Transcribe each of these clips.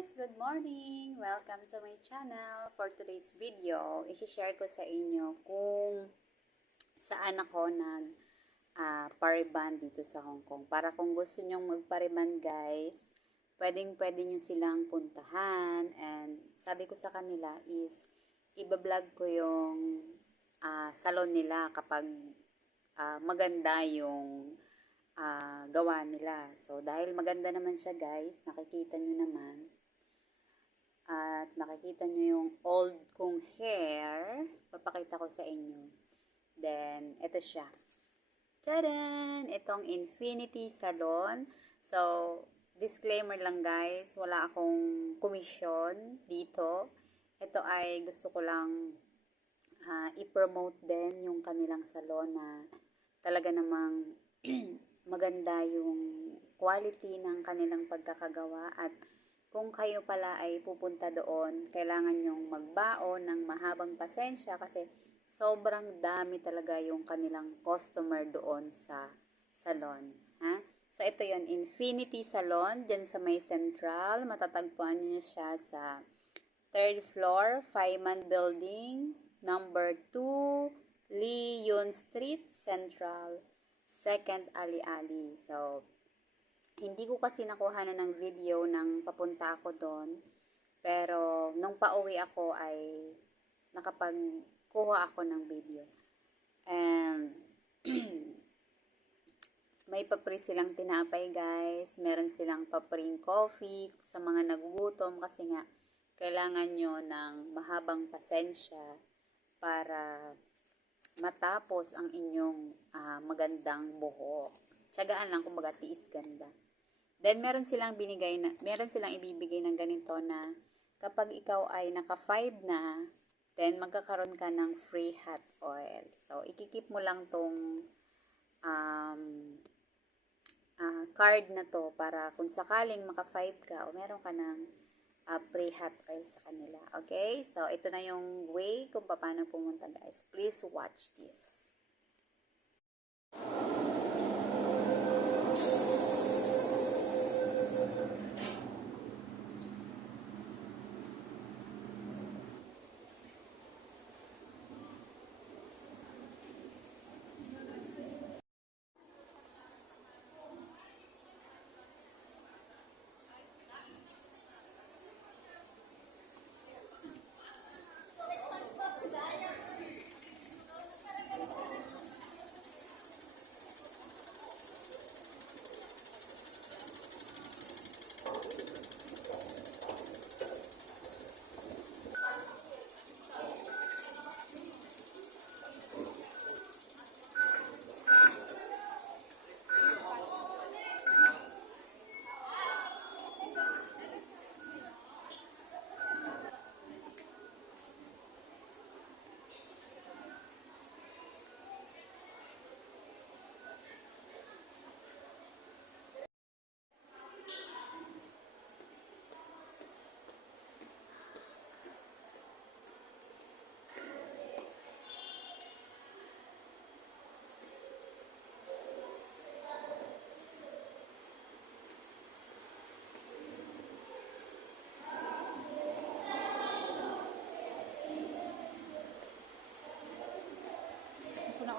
guys! Good morning! Welcome to my channel. For today's video, isi-share ko sa inyo kung saan ako pariban dito sa Hong Kong. Para kung gusto nyong magpariban guys, pwedeng-pwede nyo silang puntahan. And sabi ko sa kanila is, ibablog ko yung salon nila kapag maganda yung gawa nila. So, dahil maganda naman siya guys, nakikita nyo naman. At makikita nyo yung old kong hair. Papakita ko sa inyo. Then, ito siya. Tadaan! Itong Infinity Salon. So, disclaimer lang guys, wala akong commission dito. Ito ay gusto ko lang i-promote din yung kanilang salon na talaga namang maganda yung quality ng kanilang pagkakagawa. At kung kayo pala ay pupunta doon, kailangan nyong magbaon ng mahabang pasensya kasi sobrang dami talaga yung kanilang customer doon sa salon. So ito yon, Infinity Salon, dyan sa may Central. Matatagpuan nyo siya sa 3rd floor, Faiman Building, number 2, Lee Yun Street, Central, 2nd Ali. So, hindi ko kasi nakuha na ng video nang papunta ako doon. Pero, nung pauwi ako ay nakapagkuha ako ng video. And, may papri silang tinapay guys. Meron silang papring coffee sa mga nagugutom kasi nga kailangan nyo ng mahabang pasensya para matapos ang inyong magandang buhok. Tiyagaan lang, kumbaga tiis ganda. Then meron silang ibibigay ng ganito na kapag ikaw ay naka 5 na, then magkakaroon ka ng free hot oil. So ikikip mo lang tong card na to para kung sakaling maka 5 ka o meron ka ng free hot oil sa kanila. Okay? So, ito na yung way kung paano pumunta guys. Please watch this.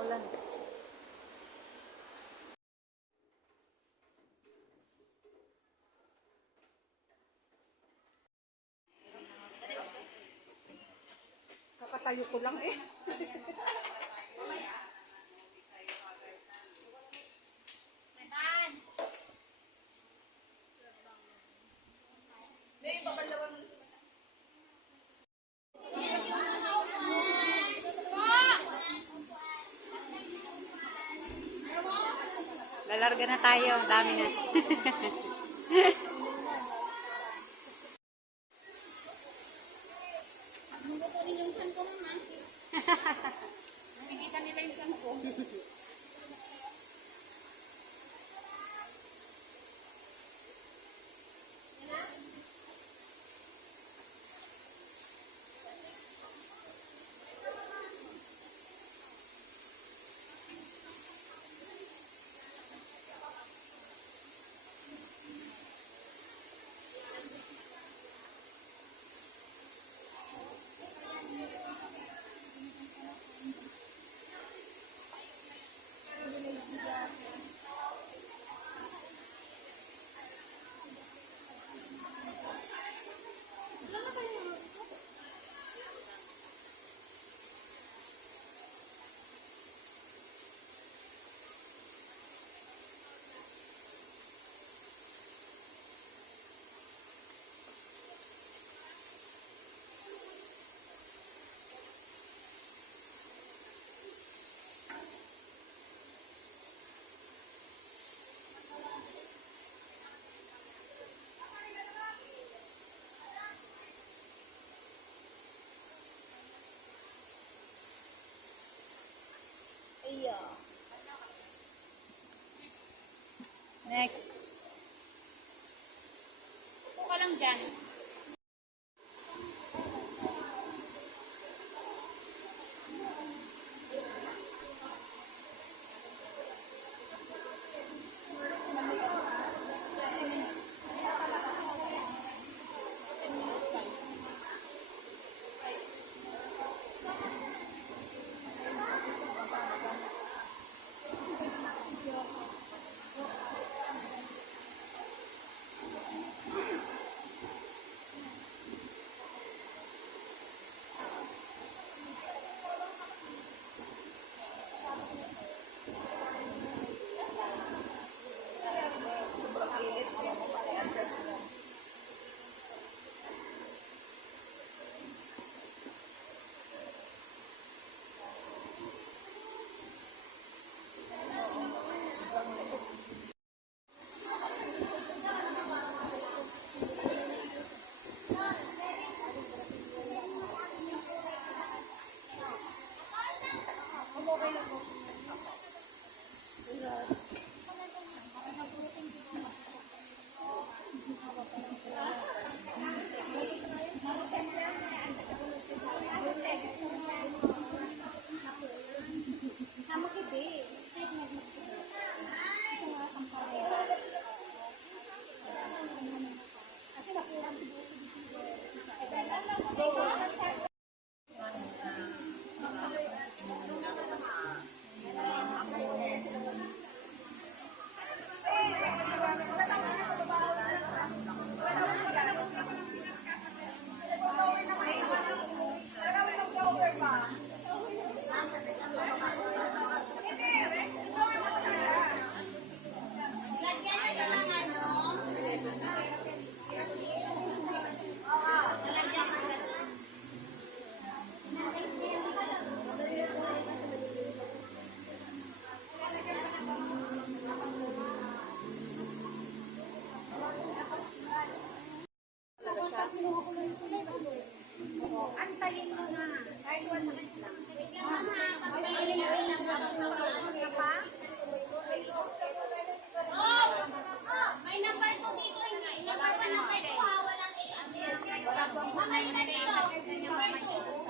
Ulan. Kakatayo ko lang eh. Lalarga na tayo. Dami na. Nakikita nila yung san ko. Next. Upo ka lang dyan. May number 2 dito, hindi. Number 1 number 2 ha, walang mamay na dito. Number 2.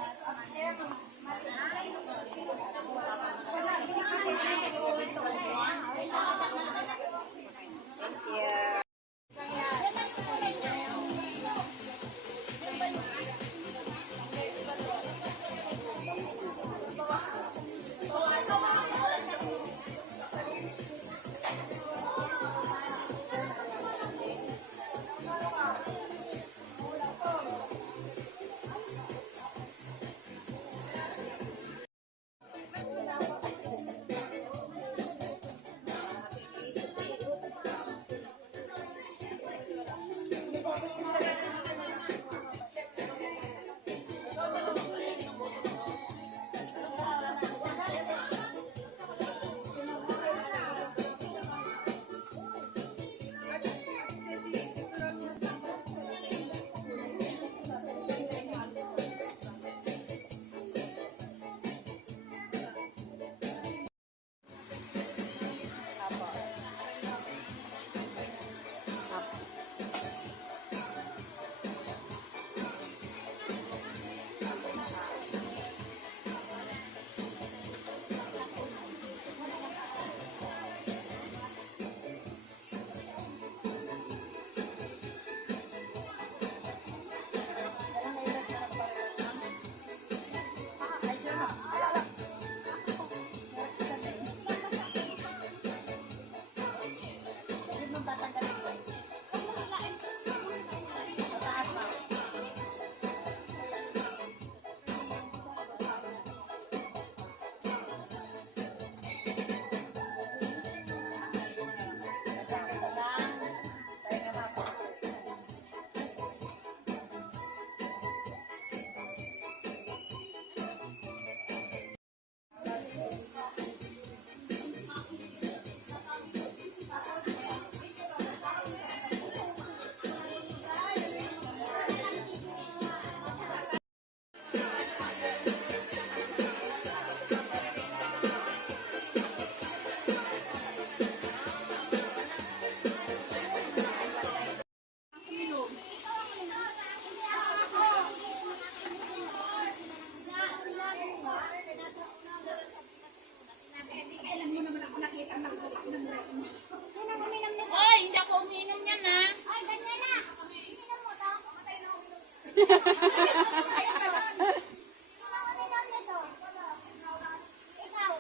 Ikaw.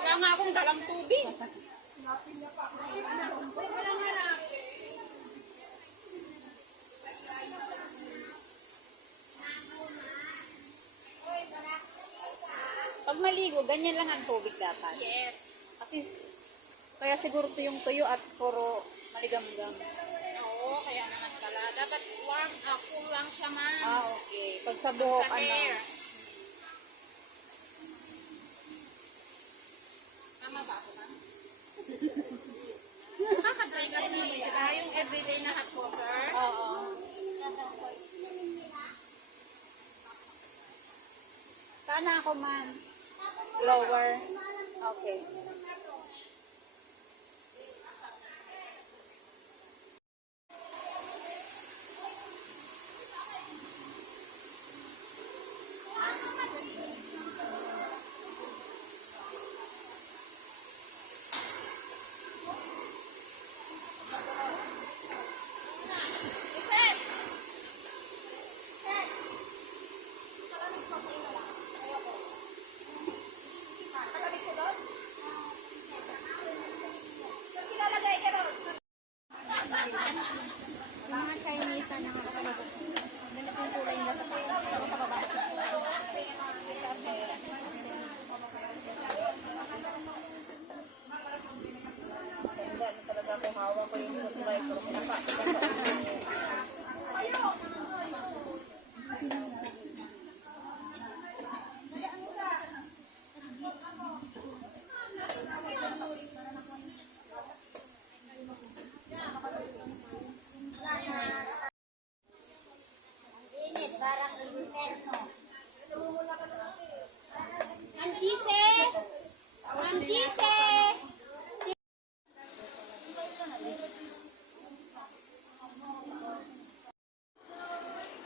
Wala nga akong dalang tubig. Pag maligo, ganyan lang ang tubig dapat. Yes. Kasi, kaya siguro tuyong-tuyo at puro maligam-gam. Oo, kaya naman pala. Dapat warm, cool lang siya man. Okay. Pag sa buhok, Sa hair. ano? Tama ba ako, ma'am? Nakakatry kasi yung everyday na hot water. Oo. Sana ako man. Lower. Okay. Mga Chinese na nakakalago. Ganito yung kulay nila sa taas. Pero sa baba. Init, parang inferno. Antise! Antise!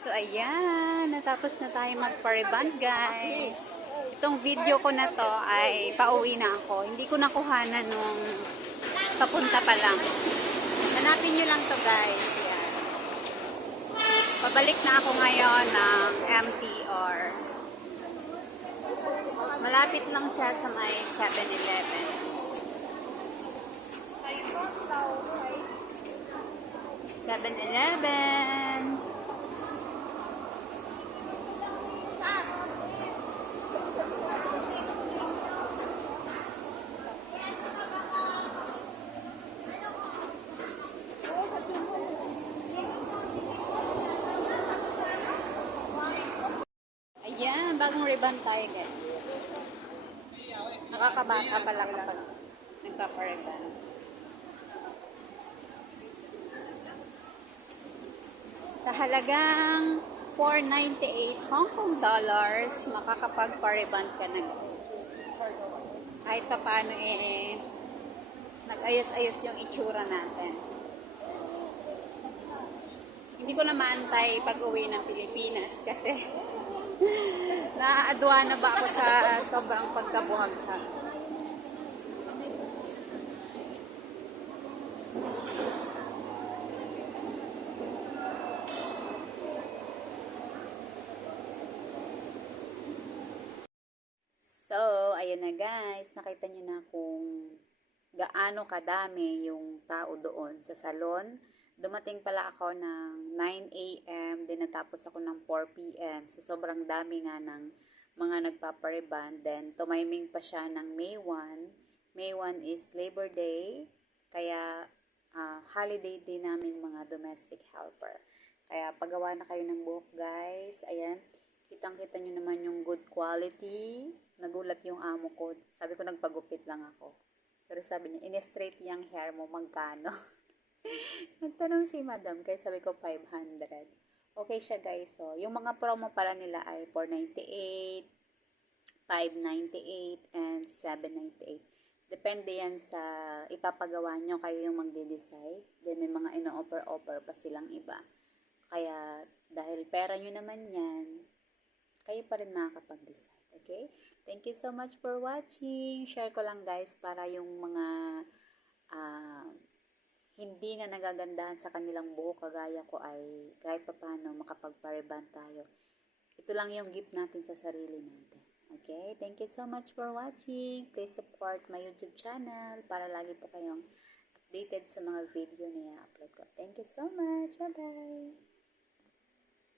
So, ayan. Natapos na tayo magpa-reband, guys. Itong video ko na to ay pauwi na ako. Hindi ko nakuhanan nung papunta pa lang. Hanapin nyo lang to, guys. Yan. Pabalik na ako ngayon ng MTR. Malapit lang siya sa may 7-Eleven. 7-Eleven. Ayan, bagong ribbon tayo, guys. Nakakabasa pa lang kapag nagpapa-ribbon. Sa halagang 498 Hong Kong dollars, makakapag-pa-ribbon ka na. Kahit pa paano nag-ayos-ayos yung itsura natin. Hindi ko na maantay pag-uwi ng Pilipinas kasi naaadwa na ba ako sa sobrang pagkabuhagka. So, ayun na guys, nakita nyo na kung gaano kadami yung tao doon sa salon. Dumating pala ako ng 9 a.m. Then natapos ako ng 4 p.m. So, sobrang dami nga ng mga nagpapareban. Then, tumiming pa siya ng May 1. May 1 is Labor Day. Kaya, holiday din namin mga domestic helper. Kaya, paggawa na kayo ng buhok guys. Ayan, kitang-kita nyo naman yung good quality. Nagulat yung amo ko. Sabi ko, nagpagupit lang ako. Pero sabi niya, in-straight yung hair mo, magkano? Nagtanong si madam, kaya sabi ko 500. Okay siya guys. So, yung mga promo pala nila ay 498, 598, and 798. Depende yan sa ipapagawa nyo, kayo yung magde-decide. Then may mga ino-offer-offer pa silang iba. Kaya dahil pera nyo naman yan, kayo pa rin makakapag-decide. Okay? Thank you so much for watching. Share ko lang guys para yung mga hindi na nagagandahan sa kanilang buhok kagaya ko ay kahit papano makapagpariban tayo. Ito lang yung gift natin sa sarili natin. Okay? Thank you so much for watching. Please support my YouTube channel para lagi po kayong updated sa mga video na i-upload ko. Thank you so much. Bye-bye!